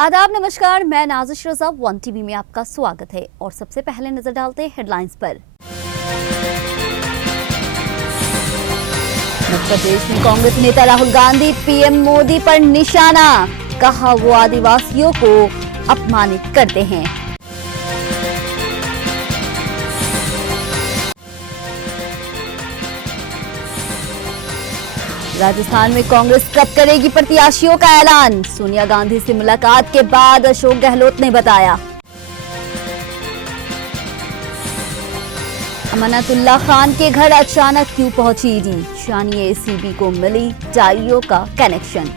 आदाब, नमस्कार। मैं नाज़िश रज़ा, वन टीवी में आपका स्वागत है और सबसे पहले नजर डालते हैं हेडलाइंस पर। मध्य प्रदेश में कांग्रेस नेता राहुल गांधी पीएम मोदी पर निशाना, कहा वो आदिवासियों को अपमानित करते हैं। राजस्थान में कांग्रेस कब करेगी प्रत्याशियों का ऐलान, सोनिया गांधी से मुलाकात के बाद अशोक गहलोत ने बताया। अमानतुल्लाह खान के घर अचानक क्यों पहुंची ईडी, जानिए एसीबी को मिली डायरियों का कनेक्शन।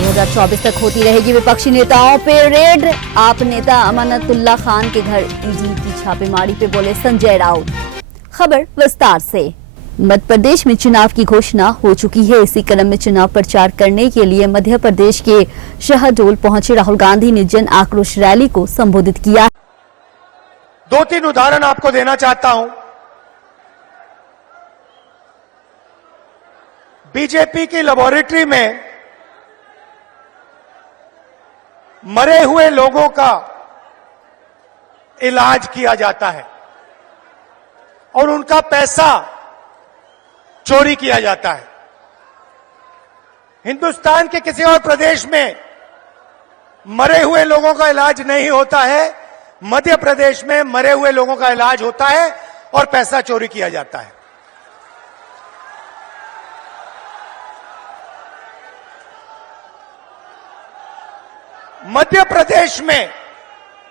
2024 तक होती रहेगी विपक्षी नेताओं पे रेड, आप नेता अमानतुल्लाह खान के घर ईडी की छापेमारी पे बोले संजय राउत। खबर विस्तार से। मध्य प्रदेश में चुनाव की घोषणा हो चुकी है। इसी क्रम में चुनाव प्रचार करने के लिए मध्य प्रदेश के शहडोल पहुंचे राहुल गांधी ने जन आक्रोश रैली को संबोधित किया। 2-3 उदाहरण आपको देना चाहता हूं। बीजेपी की लेबोरेटरी में मरे हुए लोगों का इलाज किया जाता है और उनका पैसा चोरी किया जाता है। हिंदुस्तान के किसी और प्रदेश में मरे हुए लोगों का इलाज नहीं होता है, मध्य प्रदेश में मरे हुए लोगों का इलाज होता है और पैसा चोरी किया जाता है। मध्य प्रदेश में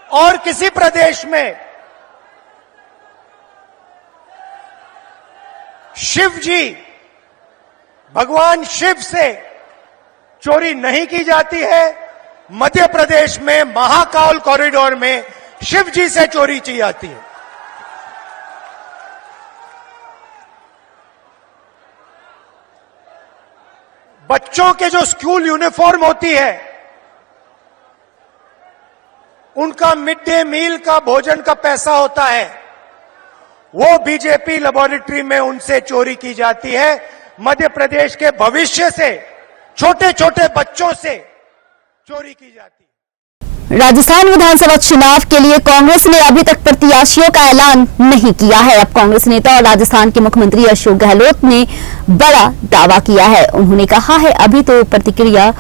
और किसी प्रदेश में शिव जी, भगवान शिव से चोरी नहीं की जाती है। मध्य प्रदेश में महाकाल कॉरिडोर में शिव जी से चोरी की जाती है। बच्चों के जो स्कूल यूनिफॉर्म होती है, उनका मिड डे मील का भोजन का पैसा होता है, वो बीजेपी लेबोरेटरी में उनसे चोरी की जाती है। मध्य प्रदेश के भविष्य से, छोटे छोटे बच्चों से चोरी की जाती है। राजस्थान विधानसभा चुनाव के लिए कांग्रेस ने अभी तक प्रत्याशियों का ऐलान नहीं किया है। अब कांग्रेस नेता और राजस्थान के मुख्यमंत्री अशोक गहलोत ने बड़ा दावा किया है। उन्होंने कहा है अभी तो प्रतिक्रिया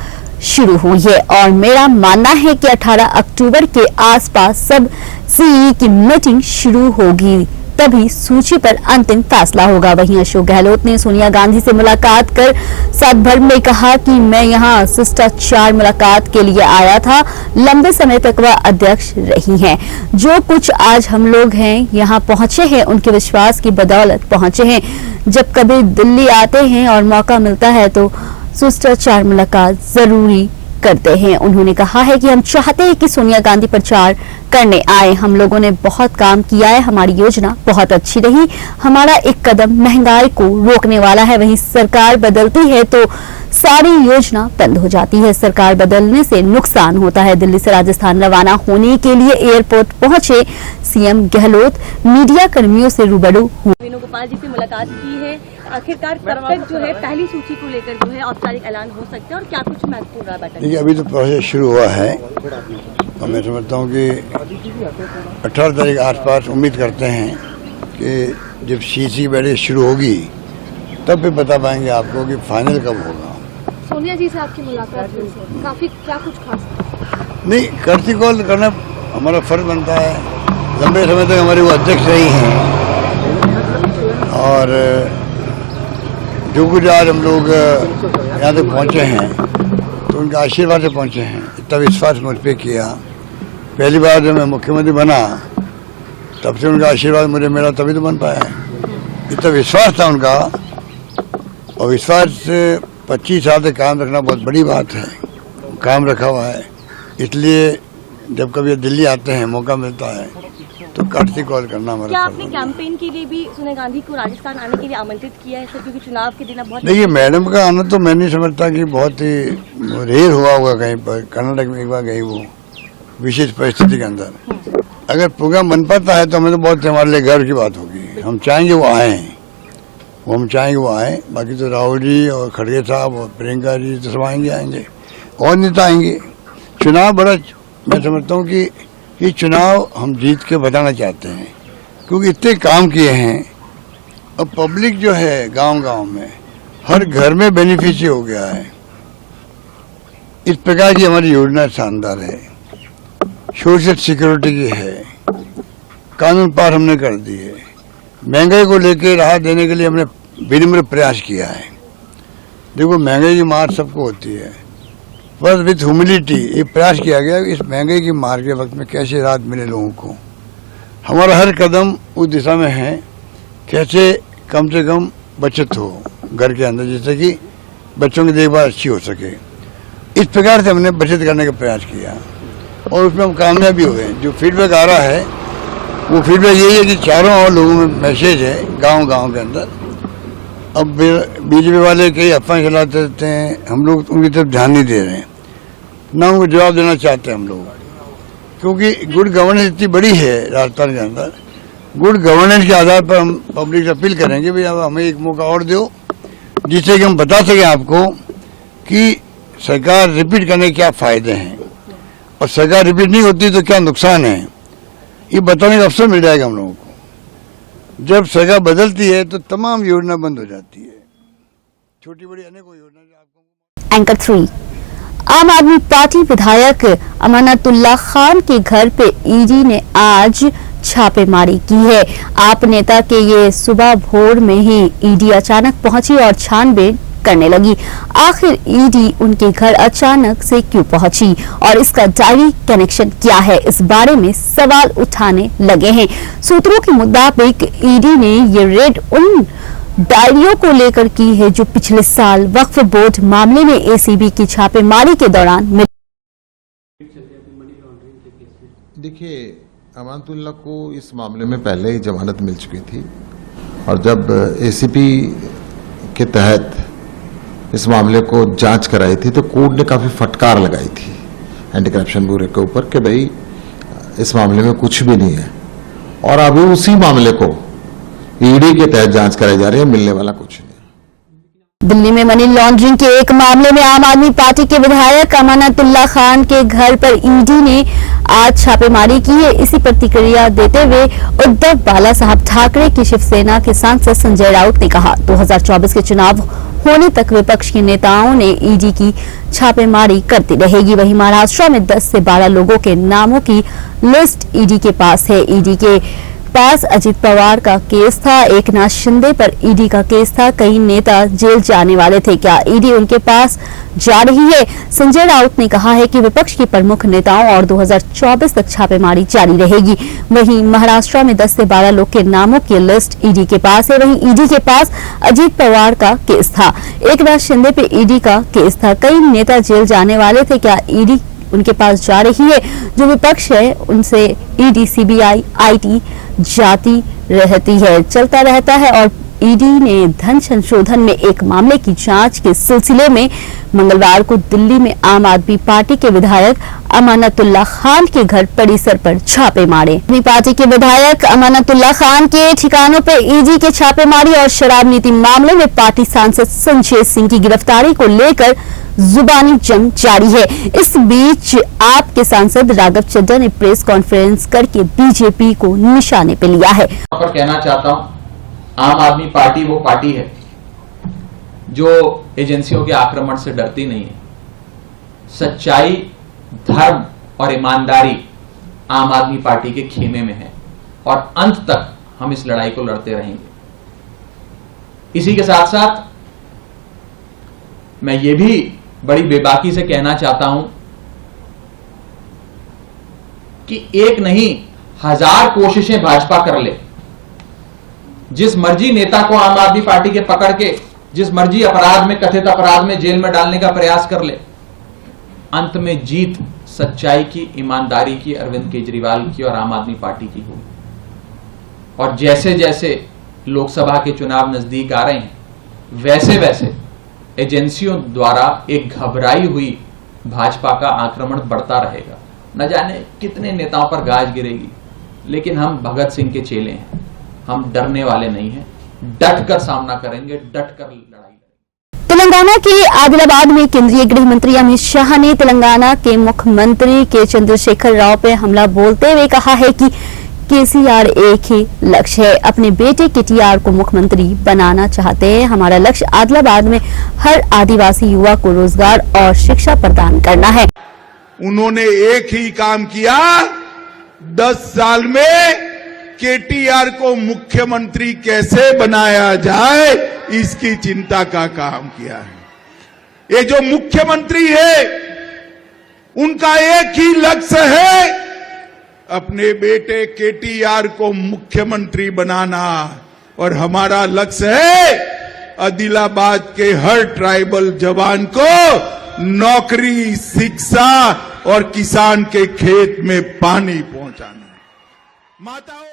शुरू हुई है और मेरा मानना है कि 18 अक्टूबर के आसपास सब सीई की मीटिंग शुरू होगी, तभी सूची पर अंतिम फैसला होगा। वहीं अशोक गहलोत ने सोनिया गांधी से मुलाकात कर साथ भर में कहा कि मैं यहां शिष्टाचार मुलाकात के लिए आया था, लंबे समय तक वह अध्यक्ष रही हैं। जो कुछ आज हम लोग हैं यहां पहुंचे हैं उनके विश्वास की बदौलत पहुंचे हैं। जब कभी दिल्ली आते हैं और मौका मिलता है तो शिष्टाचार मुलाकात जरूरी करते हैं। उन्होंने कहा है कि हम चाहते हैं कि सोनिया गांधी प्रचार करने आए। हम लोगों ने बहुत काम किया है, हमारी योजना बहुत अच्छी रही। हमारा एक कदम महंगाई को रोकने वाला है। वहीं सरकार बदलती है तो सारी योजना बंद हो जाती है। सरकार बदलने से नुकसान होता है। दिल्ली से राजस्थान रवाना होने के लिए एयरपोर्ट पहुंचे सीएम गहलोत मीडिया कर्मियों से रूबरू हुए। वेणुगोपाल जी से मुलाकात की है। आखिरकार कब तक जो है पहली सूची को लेकर जो है औपचारिक ऐलान हो सकता है और क्या कुछ महत्वपूर्ण रहा बैठक? देखिए, अभी तो प्रोसेस शुरू हुआ है और मैं समझता हूँ कि 18 तारीख आसपास उम्मीद करते हैं कि जब सीसी बैठक शुरू होगी तब भी बता पाएंगे आपको कि फाइनल कब होगा। सोनिया जी से आपकी मुलाकात हुई, काफी क्या कुछ खास? नहीं, करती कॉल करना हमारा फर्ज बनता है। लंबे समय तक हमारे वो अध्यक्ष रही हैं और जो कुछ आज हम लोग यहाँ तक पहुँचे हैं तो उनका आशीर्वाद से पहुँचे हैं। इतना विश्वास मुझ पर किया। पहली बार जब मैं मुख्यमंत्री बना तब से उनका आशीर्वाद मुझे मिला, तभी तो बन पाया। इतना विश्वास था उनका और विश्वास 25 साल से काम रखना बहुत बड़ी बात है। काम रखा हुआ है, इसलिए जब कभी दिल्ली आते हैं मौका मिलता है तो काटती कॉल करना हमारा। क्या आपने कैंपेन के लिए भी सोनिया गांधी को राजस्थान आने के लिए आमंत्रित किया है, क्योंकि चुनाव के दिन बहुत? देखिए, मैडम का आना तो मैं नहीं समझता कि बहुत ही रेयर हुआ होगा कहीं पर। कर्नाटक में एक बार गई वो विशेष परिस्थिति के अंदर। अगर प्रोग्राम बन पाता है तो हमें तो बहुत हमारे लिए गर्व की बात होगी। हम चाहेंगे वो आए वो हम चाहेंगे वो आए, बाकी तो राहुल जी और खड़गे साहब और प्रियंका जी तो सब आएंगे और नेता आएंगे। चुनाव बड़ा, मैं समझता हूँ कि ये चुनाव हम जीत के बताना चाहते हैं, क्योंकि इतने काम किए हैं। अब पब्लिक जो है गांव-गांव में हर घर में बेनिफिशियरी हो गया है। इस प्रकार की हमारी योजना शानदार है, सोशल सिक्योरिटी की है, कानून पार हमने कर दी है, महंगाई को लेकर राहत देने के लिए हमने विनम्र प्रयास किया है। देखो महंगाई की मार सबको होती है, बस विथ ह्यूमिलिटी ये प्रयास किया गया कि इस महंगाई की मार के वक्त में कैसे राहत मिले लोगों को। हमारा हर कदम उस दिशा में है, कैसे कम से कम बचत हो घर के अंदर, जिससे कि बच्चों की देखभाल अच्छी हो सके। इस प्रकार से हमने बचत करने का प्रयास किया और उसमें हम कामयाब भी हुए। जो फीडबैक आ रहा है वो फीडबैक यही है कि चारों और लोगों में मैसेज है गांव-गांव के अंदर। अब बीजेपी वाले कई अफवाहें चलाते रहते हैं, हम लोग उनकी तरफ ध्यान नहीं दे रहे हैं, ना उनको जवाब देना चाहते हैं हम लोग, क्योंकि गुड गवर्नेंस इतनी बड़ी है राजस्थान के अंदर। गुड गवर्नेंस के आधार पर हम पब्लिक से अपील करेंगे भाई अब हमें एक मौका और दो, जिससे कि हम बता सकें आपको कि सरकार रिपीट करने के क्या फायदे हैं और सरकार रिपीट नहीं होती तो क्या नुकसान है, ये बताने का अवसर मिल जाएगा हम लोगों को। जब सरकार बदलती है तो तमाम योजना बंद हो जाती है, छोटी बड़ी अनेकों योजना जो आपको। एंकर 3 आम आदमी पार्टी विधायक अमानतुल्लाह खान के घर पे ईडी ने आज छापेमारी की है। आप नेता के ये सुबह भोर में ही ईडी अचानक पहुंची और छानबीन करने लगी। आखिर ईडी उनके घर अचानक से क्यों पहुंची और इसका डायरी कनेक्शन क्या है, इस बारे में सवाल उठाने लगे हैं। सूत्रों के मुताबिक ईडी ने ये रेड उन डायरियों को लेकर की है जो पिछले साल वक्फ बोर्ड मामले में एसीबी की छापेमारी के दौरान मिली। देखिए, अमानतुल्लाह को इस मामले में पहले ही जमानत मिल चुकी थी और जब एसीपी के तहत इस मामले को जांच कराई थी तो कोर्ट ने काफी फटकार लगाई थी एंटी करप्शन ब्यूरो के ऊपर कि भाई इस मामले में कुछ भी नहीं है, और अभी उसी मामले को ईडी के तहत जांच कराई जा रही है, मिलने वाला कुछ नहीं। दिल्ली में मनी लॉन्ड्रिंग के एक मामले में आम आदमी पार्टी के विधायक अमानतुल्लाह खान के घर पर ईडी ने आज छापेमारी की है। इसी प्रतिक्रिया देते हुए उद्धव बाला साहब ठाकरे की शिवसेना के सांसद संजय राउत ने कहा 2024 के चुनाव होने तक विपक्ष के नेताओं ने ईडी की छापेमारी करती रहेगी। वहीं महाराष्ट्र में 10 से 12 लोगों के नामों की लिस्ट ईडी के पास है। ईडी के पास अजित पवार का केस था, एकनाथ शिंदे पर ईडी का केस था, कई नेता जेल जाने वाले थे। क्या ईडी उनके पास जा रही है? संजय राउत ने कहा है कि विपक्ष के प्रमुख नेताओं और 2024 तक छापेमारी जारी रहेगी। वहीं महाराष्ट्र में 10 से 12 लोग के नामों की लिस्ट ईडी के पास है। वहीं ईडी के पास अजित पवार का केस था, एकनाथ शिंदे पे ईडी का केस था, कई नेता जेल जाने वाले थे। क्या ईडी उनके पास जा रही है? जो विपक्ष है उनसे ईडी, सीबीआई, आईटी जाती रहती है, चलता रहता है। और ईडी ने धन संशोधन में एक मामले की जांच के सिलसिले में मंगलवार को दिल्ली में आम आदमी पार्टी के विधायक अमानतुल्लाह खान के घर परिसर पर छापे मारे। आदमी पार्टी के विधायक अमानतुल्लाह खान के ठिकानों पर ईडी के छापेमारी और शराब नीति मामले में पार्टी सांसद संजय सिंह की गिरफ्तारी को लेकर जुबानी जंग जारी है। इस बीच आप के सांसद राघव चड्ढा ने प्रेस कॉन्फ्रेंस करके बीजेपी को निशाने पे लिया है। पर कहना चाहता हूं, आम आदमी पार्टी वो पार्टी है जो एजेंसियों के आक्रमण से डरती नहीं है। सच्चाई, धर्म और ईमानदारी आम आदमी पार्टी के खेमे में है और अंत तक हम इस लड़ाई को लड़ते रहेंगे। इसी के साथ साथ मैं ये भी बड़ी बेबाकी से कहना चाहता हूं कि एक नहीं 1000 कोशिशें भाजपा कर ले, जिस मर्जी नेता को आम आदमी पार्टी के पकड़ के जिस मर्जी अपराध में, कथित अपराध में जेल में डालने का प्रयास कर ले, अंत में जीत सच्चाई की, ईमानदारी की, अरविंद केजरीवाल की और आम आदमी पार्टी की होगी। और जैसे जैसे लोकसभा के चुनाव नजदीक आ रहे हैं, वैसे वैसे एजेंसियों द्वारा एक घबराई हुई भाजपा का आक्रमण बढ़ता रहेगा। न जाने कितने नेताओं पर गाज गिरेगी, लेकिन हम भगत सिंह के चेले हैं, हम डरने वाले नहीं हैं। डट कर सामना करेंगे, डट कर लड़ाई। तेलंगाना के आदिलाबाद में केंद्रीय गृह मंत्री अमित शाह ने तेलंगाना के मुख्यमंत्री के चंद्रशेखर राव पर हमला बोलते हुए कहा है कि केसीआर एक ही लक्ष्य है, अपने बेटे केटीआर को मुख्यमंत्री बनाना चाहते हैं। हमारा लक्ष्य आदिलाबाद में हर आदिवासी युवा को रोजगार और शिक्षा प्रदान करना है। उन्होंने एक ही काम किया, 10 साल में केटीआर को मुख्यमंत्री कैसे बनाया जाए इसकी चिंता का काम किया है। ये जो मुख्यमंत्री है उनका एक ही लक्ष्य है, अपने बेटे केटीआर को मुख्यमंत्री बनाना। और हमारा लक्ष्य है आदिलाबाद के हर ट्राइबल जवान को नौकरी, शिक्षा और किसान के खेत में पानी पहुंचाना। माताओं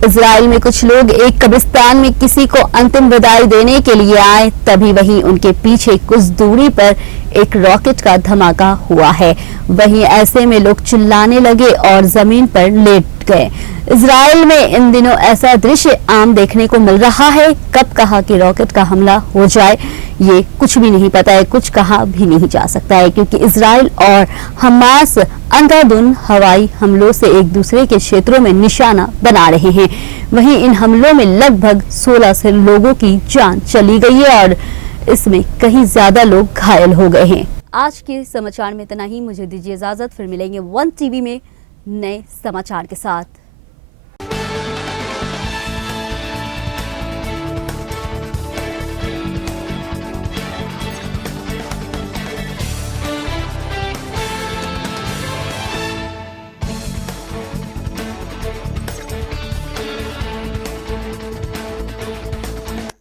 इजराइल में कुछ लोग एक कब्रिस्तान में किसी को अंतिम विदाई देने के लिए आए, तभी वहीं उनके पीछे कुछ दूरी पर एक रॉकेट का धमाका हुआ है। वहीं ऐसे में लोग चिल्लाने लगे और जमीन पर लेट गए। इजराइल में इन दिनों ऐसा दृश्य आम देखने को मिल रहा है। कब कहा कि रॉकेट का हमला हो जाए ये कुछ भी नहीं पता है, कुछ कहा भी नहीं जा सकता है, क्योंकि इजराइल और हमास अंधाधुंध हवाई हमलों से एक दूसरे के क्षेत्रों में निशाना बना रहे हैं। वहीं इन हमलों में लगभग 16 से लोगों की जान चली गई है और इसमें कहीं ज्यादा लोग घायल हो गए हैं। आज के समाचार में इतना ही। मुझे दीजिए इजाजत, फिर मिलेंगे वन टीवी में नए समाचार के साथ।